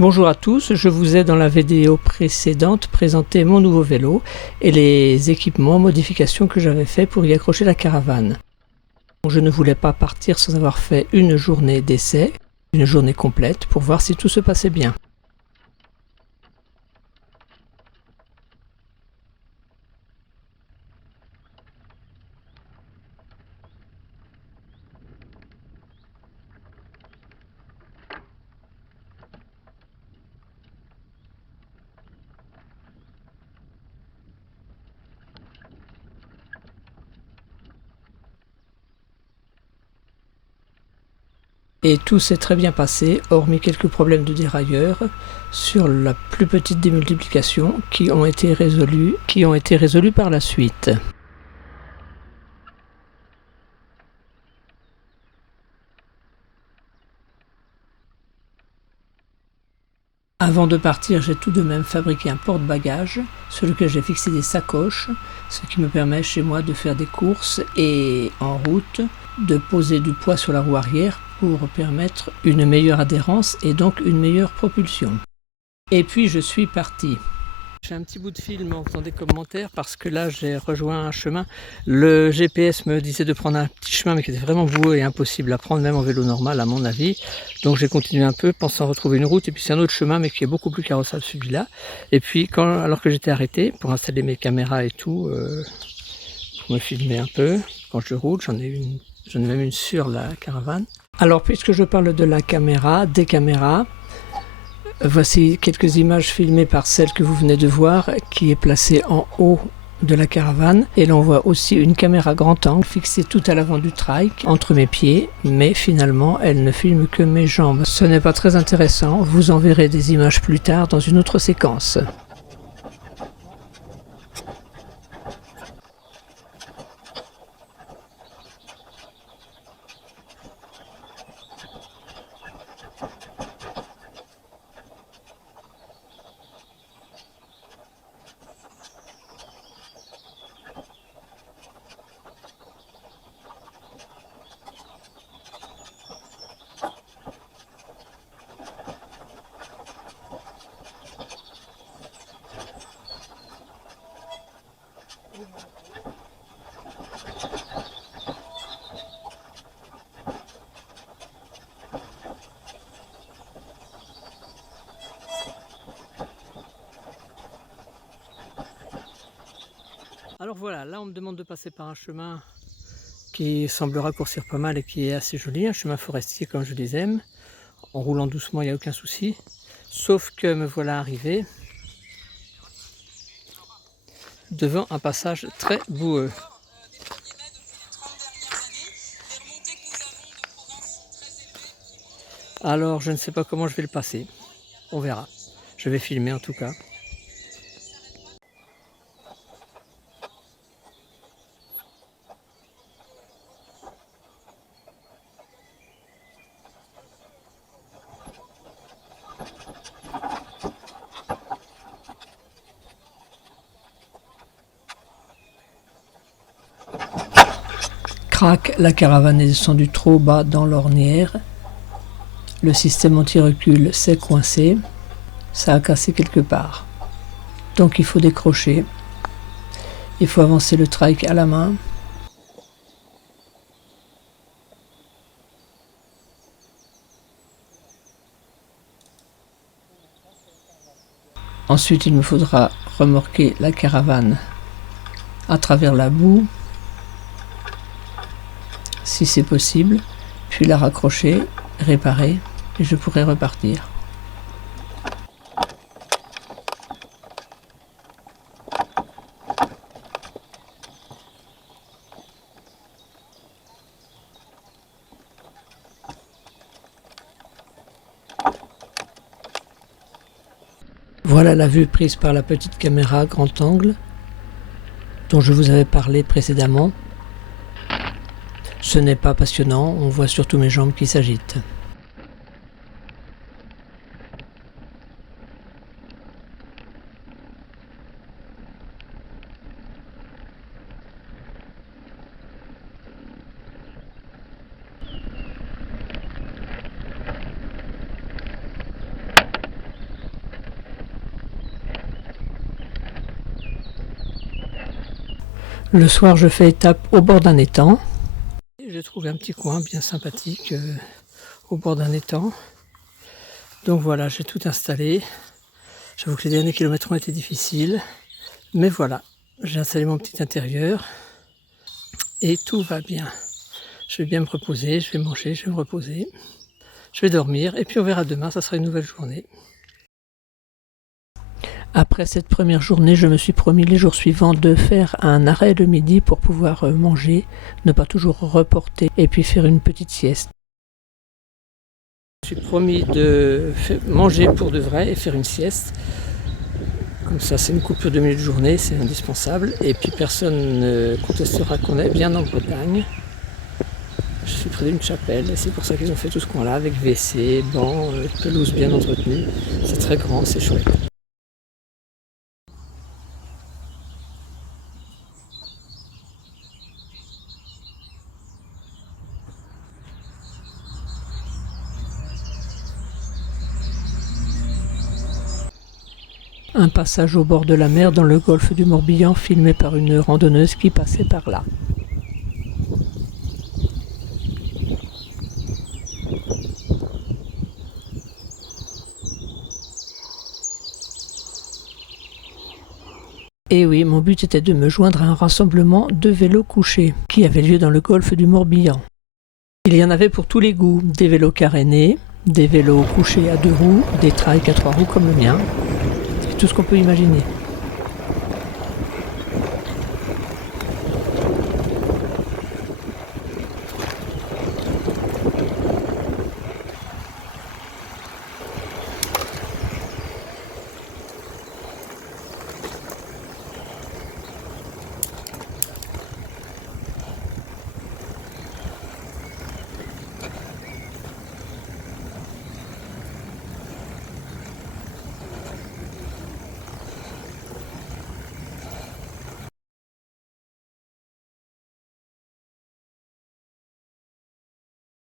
Bonjour à tous, je vous ai dans la vidéo précédente présenté mon nouveau vélo et les équipements, modifications que j'avais fait pour y accrocher la caravane. Je ne voulais pas partir sans avoir fait une journée d'essai, une journée complète pour voir si tout se passait bien. Et tout s'est très bien passé, hormis quelques problèmes de dérailleur sur la plus petite démultiplication qui ont été résolus par la suite. Avant de partir, j'ai tout de même fabriqué un porte-bagages sur lequel j'ai fixé des sacoches, ce qui me permet chez moi de faire des courses et en route de poser du poids sur la roue arrière pour permettre une meilleure adhérence et donc une meilleure propulsion. Et puis je suis parti. J'ai un petit bout de film en faisant des commentaires parce que là j'ai rejoint un chemin. Le GPS me disait de prendre un petit chemin mais qui était vraiment boueux et impossible à prendre même en vélo normal à mon avis. Donc j'ai continué un peu pensant retrouver une route et puis c'est un autre chemin mais qui est beaucoup plus carrossable celui-là. Et puis alors que j'étais arrêté pour installer mes caméras et tout, pour me filmer un peu quand je roule, j'en ai même une sur la caravane. Alors puisque je parle de la caméra, des caméras, voici quelques images filmées par celle que vous venez de voir, qui est placée en haut de la caravane. Et l'on voit aussi une caméra grand angle fixée tout à l'avant du trike, entre mes pieds, mais finalement elle ne filme que mes jambes. Ce n'est pas très intéressant, vous en verrez des images plus tard dans une autre séquence. Alors voilà, là on me demande de passer par un chemin qui semble raccourcir pas mal et qui est assez joli, un chemin forestier comme je les aime. En roulant doucement, il n'y a aucun souci. Sauf que me voilà arrivé devant un passage très boueux. Alors je ne sais pas comment je vais le passer. On verra. Je vais filmer en tout cas. Crac, la caravane est descendue trop bas dans l'ornière. Le système anti-recul s'est coincé. Ça a cassé quelque part. Donc il faut décrocher. Il faut avancer le trike à la main. Ensuite, il me faudra remorquer la caravane à travers la boue, si c'est possible, puis la raccrocher, réparer, et je pourrai repartir. Voilà la vue prise par la petite caméra grand angle dont je vous avais parlé précédemment. Ce n'est pas passionnant, on voit surtout mes jambes qui s'agitent. Le soir, je fais étape au bord d'un étang. J'ai trouvé un petit coin bien sympathique au bord d'un étang. Donc voilà, j'ai tout installé. J'avoue que les derniers kilomètres ont été difficiles. Mais voilà, j'ai installé mon petit intérieur. Et tout va bien. Je vais bien me reposer, je vais manger, je vais me reposer. Je vais dormir et puis on verra demain, ça sera une nouvelle journée. Après cette première journée, je me suis promis les jours suivants de faire un arrêt le midi pour pouvoir manger, ne pas toujours reporter et puis faire une petite sieste. Je me suis promis de manger pour de vrai et faire une sieste. Comme ça, c'est une coupure de milieu de journée, c'est indispensable. Et puis personne ne contestera qu'on est bien en Bretagne. Je suis près d'une chapelle et c'est pour ça qu'ils ont fait tout ce coin-là avec WC, bancs, pelouse bien entretenue. C'est très grand, c'est chouette. Un passage au bord de la mer dans le golfe du Morbihan filmé par une randonneuse qui passait par là. Et oui, mon but était de me joindre à un rassemblement de vélos couchés qui avait lieu dans le golfe du Morbihan. Il y en avait pour tous les goûts, des vélos carénés, des vélos couchés à 2 roues, des trikes à 3 roues comme le mien, c'est tout ce qu'on peut imaginer.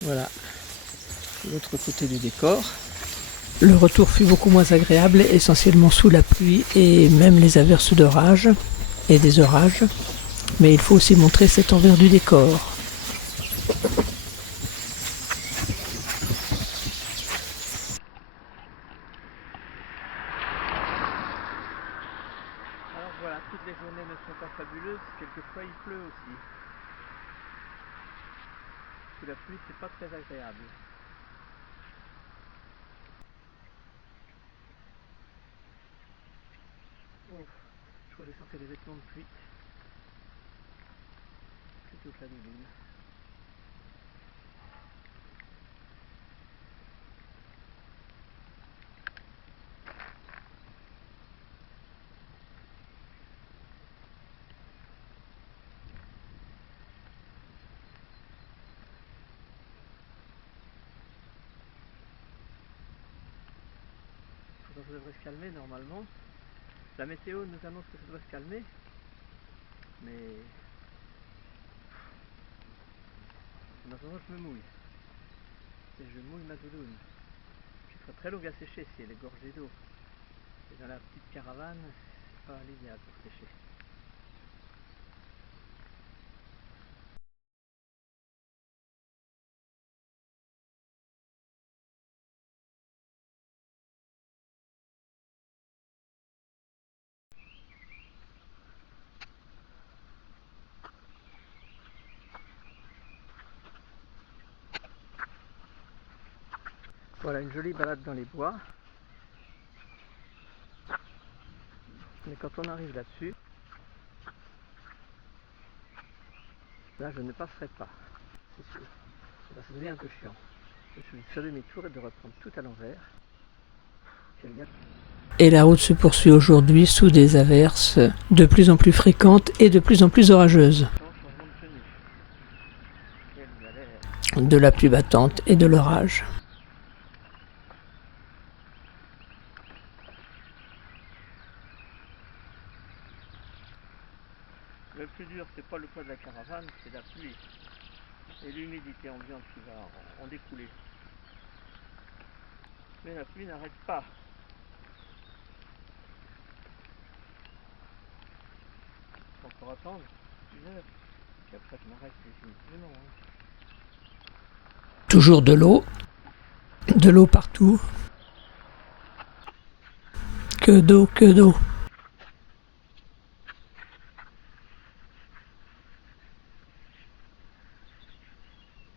Voilà, l'autre côté du décor. Le retour fut beaucoup moins agréable, essentiellement sous la pluie et même les averses d'orage et des orages. Mais il faut aussi montrer cet envers du décor. Alors voilà, toutes les journées ne sont pas fabuleuses, quelquefois il pleut aussi. Sous la pluie, c'est pas très agréable. Ouf, je crois que j'ai sorti les vêtements de pluie. C'est toute la doudoune. Ça devrait se calmer normalement. La météo nous annonce que ça doit se calmer, mais en attendant je me mouille. Et je mouille ma doudoune. Qui sera très longue à sécher si elle est gorgée d'eau. Et dans la petite caravane, c'est pas l'idéal pour sécher. Voilà une jolie balade dans les bois. Mais quand on arrive là-dessus, là je ne passerai pas, c'est sûr. Là, ça devient un peu chiant. Je suis de faire demi-tour et de reprendre tout à l'envers. Et la route se poursuit aujourd'hui sous des averses de plus en plus fréquentes et de plus en plus orageuses. De la pluie battante et de l'orage. Le plus dur, c'est pas le poids de la caravane, c'est la pluie et l'humidité ambiante qui va en découler. Mais la pluie n'arrête pas. Faut encore attendre. heures. Puis après, je m'arrête définitivement. Toujours de l'eau partout. Que d'eau, que d'eau.